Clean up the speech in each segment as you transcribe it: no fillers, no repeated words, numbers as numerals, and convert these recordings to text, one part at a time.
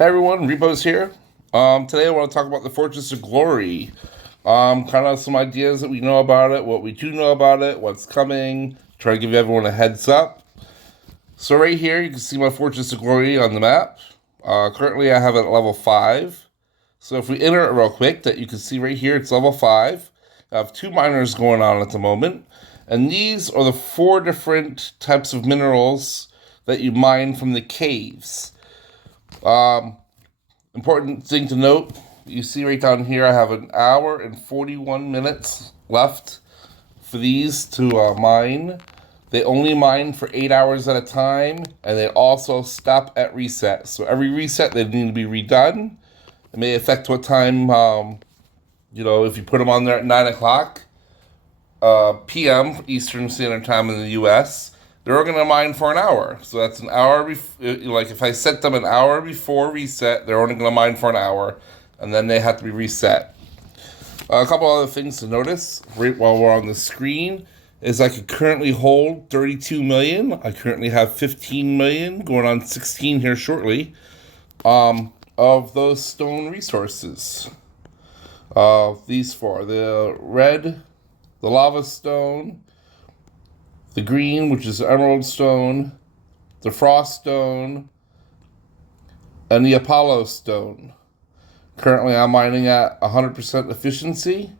Hi everyone, Repo's here. Today I want to talk about the Fortress of Glory. Kind of some ideas that we know about it, what we do know about it, what's coming. Try to give everyone a heads up. So right here, you can see my Fortress of Glory on the map. Currently I have it at level 5. So if we enter it real quick, that you can see right here, it's level 5. I have 2 miners going on at the moment. And these are the 4 different types of minerals that you mine from the caves. Important thing to note, you see right down here, I have an hour and 41 minutes left for these to mine. They only mine for 8 hours at a time, and they also stop at reset. So every reset, they need to be redone. It may affect what time, if you put them on there at 9 o'clock p.m. Eastern Standard Time in the U.S., they're going to mine for an hour. So that's an hour, like if I set them an hour before reset, they're only going to mine for an hour, and then they have to be reset. A couple other things to notice right while we're on the screen is I could currently hold 32 million. I currently have 15 million, going on 16 here shortly, of those stone resources. These 4, the red, the lava stone, the green, which is the emerald stone, the frost stone, and the Apollo stone. Currently, I'm mining at 100% efficiency.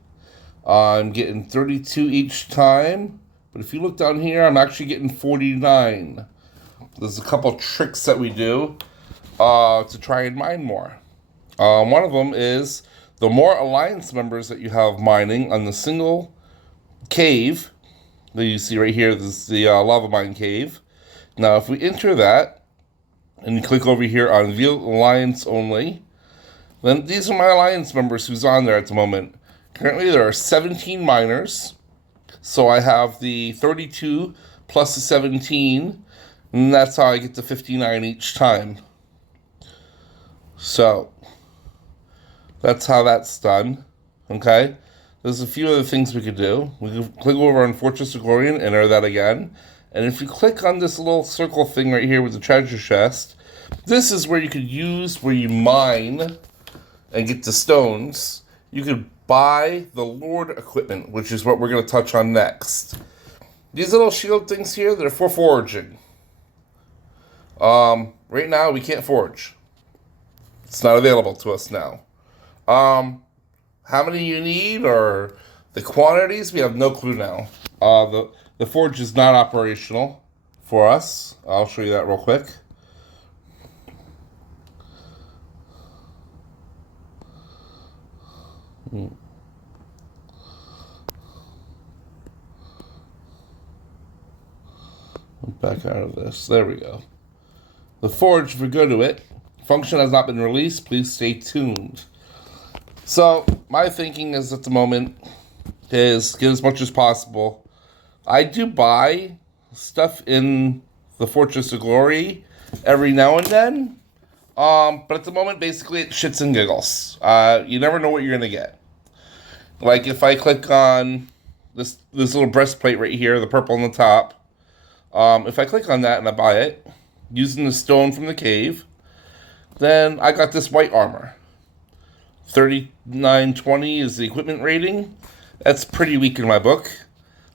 I'm getting 32 each time. But if you look down here, I'm actually getting 49. There's a couple tricks that we do to try and mine more. One of them is the more alliance members that you have mining on the single cave that you see right here, this is the lava mine cave. Now, if we enter that, and you click over here on View Alliance Only, then these are my alliance members who's on there at the moment. Currently, there are 17 miners, so I have the 32 plus the 17, and that's how I get to 59 each time. So, that's how that's done, okay? There's a few other things we could do. We could click over on Fortress of Glory and enter that again. And if you click on this little circle thing right here with the treasure chest, this is where you could use, where you mine and get the stones. You could buy the Lord equipment, which is what we're going to touch on next. These little shield things here, they're for foraging. Right now, we can't forage. It's not available to us now. How many you need or the quantities, we have no clue now. The forge is not operational for us. I'll show you that real quick. Back out of this. There we go. The forge, if we go to it, function has not been released. Please stay tuned. So, my thinking is at the moment is get as much as possible. I do buy stuff in the Fortress of Glory every now and then. But at the moment, basically, it's shits and giggles. You never know what you're going to get. Like, if I click on this little breastplate right here, the purple on the top, if I click on that and I buy it, using the stone from the cave, then I got this white armor. 3920 is the equipment rating. That's pretty weak in my book.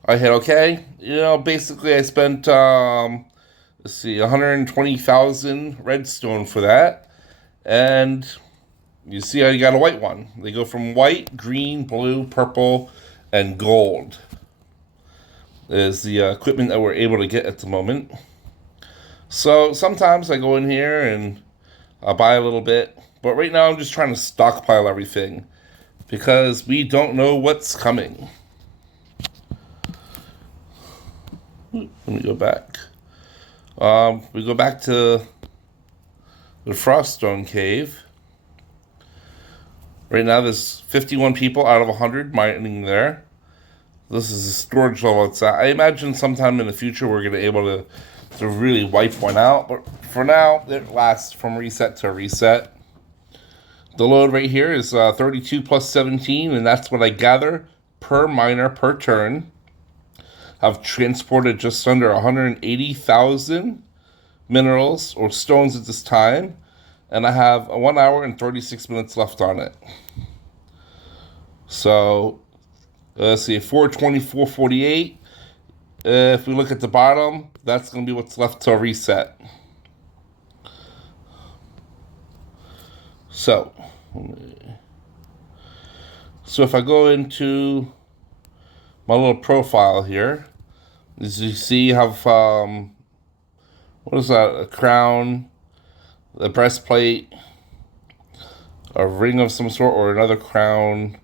I hit okay. Basically I spent, 120,000 redstone for that. And you see I got a white one. They go from white, green, blue, purple, and gold. Is the equipment that we're able to get at the moment. So sometimes I go in here and I buy a little bit. But right now I'm just trying to stockpile everything because we don't know what's coming. Let me go back. We go back to the Froststone Cave. Right now there's 51 people out of 100 mining there. This is the storage level it's at. I imagine sometime in the future we're going to be able to really wipe one out. But for now, it lasts from reset to reset. The load right here is 32 plus 17, and that's what I gather per miner per turn. I've transported just under 180,000 minerals or stones at this time. and I have 1 hour and 36 minutes left on it. So let's see, 424, 48. If we look at the bottom, that's going to be what's left to reset. So if I go into my little profile here, as you see, you have what is that? A crown, a breastplate, a ring of some sort, or another crown,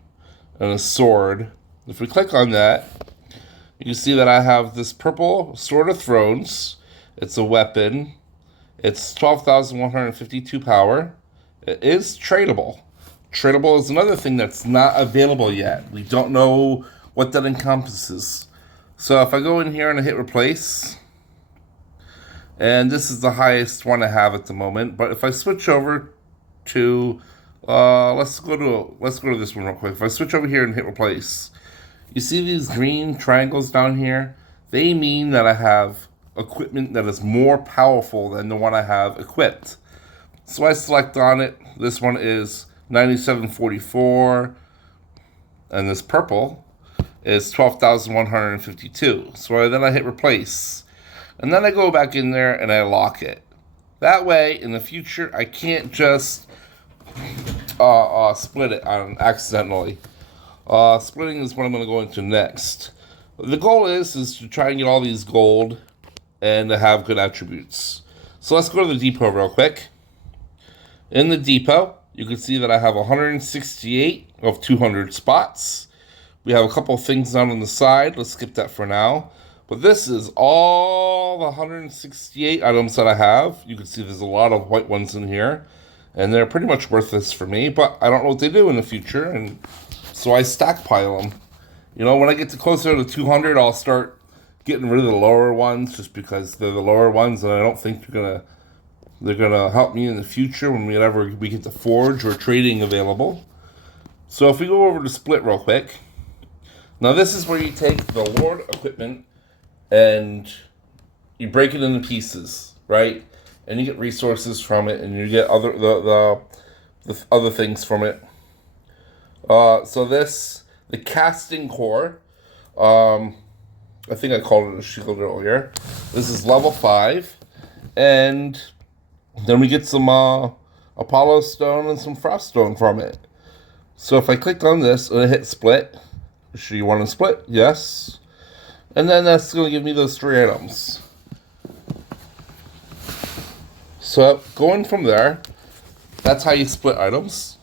and a sword. If we click on that, you can see that I have this purple Sword of Thrones. It's a weapon. It's 12,152 power. It is tradable. Tradable is another thing that's not available yet. We don't know what that encompasses. So if I go in here and I hit replace, and this is the highest one I have at the moment, but if I switch over to let's go to this one real quick. If I switch over here and hit replace, you see these green triangles down here? They mean that I have equipment that is more powerful than the one I have equipped. So I select on it. This one is 9744, and this purple is 12,152. So then I hit replace, and then I go back in there and I lock it. That way, in the future, I can't just split it accidentally. Splitting is what I'm going to go into next. The goal is to try and get all these gold and to have good attributes. So let's go to the depot real quick. In the depot, you can see that I have 168 of 200 spots. We have a couple of things down on the side. Let's skip that for now. But this is all the 168 items that I have. You can see there's a lot of white ones in here, and they're pretty much worthless for me, but I don't know what they do in the future, and so I stockpile them. You know, when I get to closer to 200, I'll start getting rid of the lower ones, just because they're the lower ones, and I don't think they're gonna help me in the future whenever we get the forge or trading available. So if we go over to split real quick, now this is where you take the Lord equipment and you break it into pieces, right? And you get resources from it, and you get the other things from it. So the casting core, I think I called it a shield earlier. This is level 5, and then we get some Apollo stone and some frost stone from it. So if I click on this and I hit split, sure you want to split? Yes. And then that's going to give me those 3 items. So going from there, that's how you split items.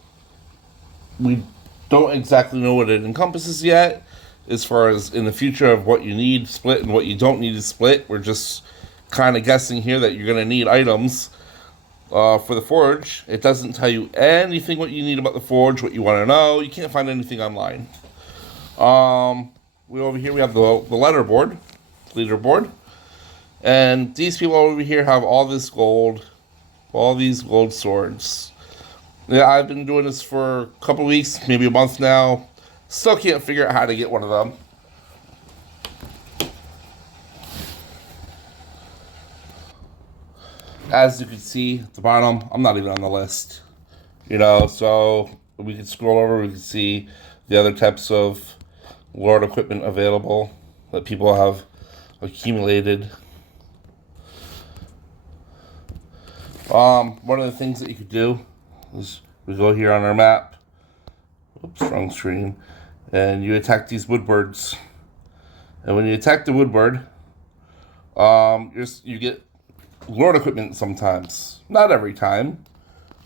We don't exactly know what it encompasses yet, as far as in the future of what you need split and what you don't need to split. We're just kind of guessing here that you're going to need items for the forge. It doesn't tell you anything what you need about the forge, what you want to know. You can't find anything online. Over here we have the leaderboard, and these people over here have all this gold, all these gold swords. Yeah, I've been doing this for a couple weeks, maybe a month now. Still can't figure out how to get one of them. As you can see at the bottom, I'm not even on the list. You know, so we can scroll over, we can see the other types of Lord equipment available that people have accumulated. One of the things that you could do is we go here on our map. Oops, wrong screen. And you attack these woodbirds. And when you attack the woodbird, you get Lord equipment sometimes. Not every time.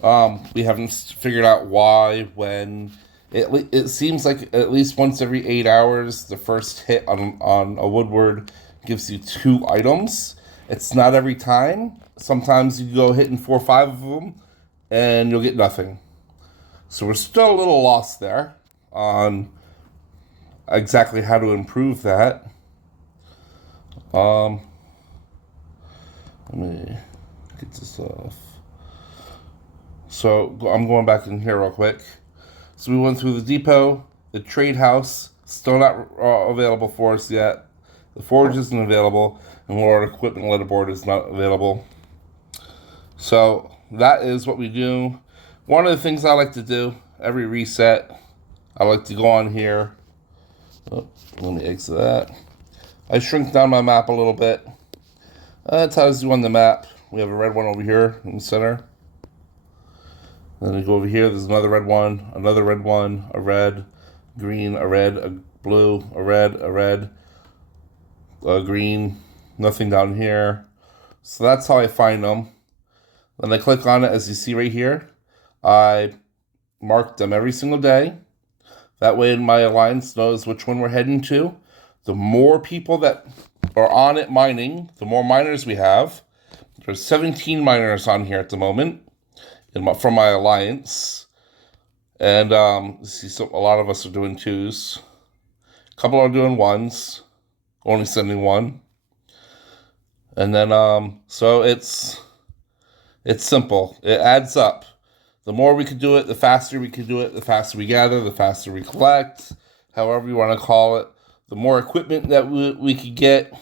We haven't figured out why, when. It seems like at least once every 8 hours, the first hit on a woodward gives you 2 items. It's not every time. Sometimes you go hitting 4 or 5 of them, and you'll get nothing. So we're still a little lost there on exactly how to improve that. Let me get this off. So I'm going back in here real quick. So we went through the depot, the trade house, still not available for us yet. The forge isn't available, and Lord equipment leaderboard is not available. So that is what we do. One of the things I like to do every reset, I like to go on here. Oh, let me exit that. I shrink down my map a little bit. It tells you on the map. We have a red one over here in the center. Then we go over here. There's another red one, a red, green, a red, a blue, a red, a green. Nothing down here. So that's how I find them. Then I click on it, as you see right here. I mark them every single day. That way my alliance knows which one we're heading to. The more people that are on it mining, the more miners we have. There's 17 miners on here at the moment from my alliance. And see, so a lot of us are doing 2s. A couple are doing 1s. Only sending 1. And then, so it's simple. It adds up. The more we can do it, the faster we can do it, the faster we gather, the faster we collect, however you want to call it. The more equipment that we could get,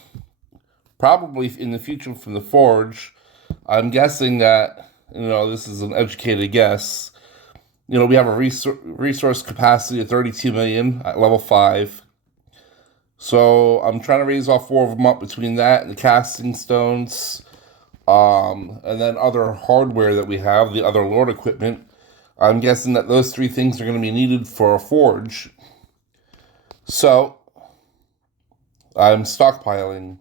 probably in the future from the forge. I'm guessing that, this is an educated guess. We have a resource capacity of 32 million at level 5. So I'm trying to raise all 4 of them up between that and the casting stones. And then other hardware that we have, the other Lord equipment. I'm guessing that those 3 things are going to be needed for a forge. So, I'm stockpiling.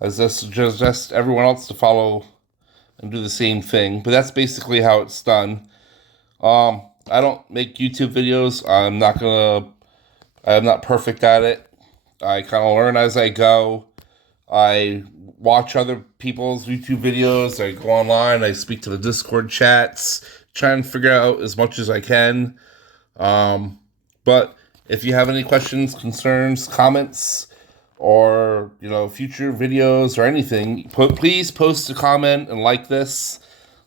I suggest everyone else to follow and do the same thing. But that's basically how it's done. I don't make YouTube videos. I'm not perfect at it. I kind of learn as I go. I watch other people's YouTube videos. I go online. I speak to the Discord chats. Try and figure out as much as I can. But if you have any questions, concerns, comments, or future videos or anything, please post a comment and like this.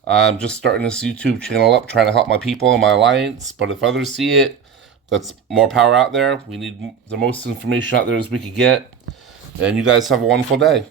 I'm just starting this YouTube channel up, trying to help my people and my alliance. But if others see it, that's more power out there. We need the most information out there as we could get. And you guys have a wonderful day.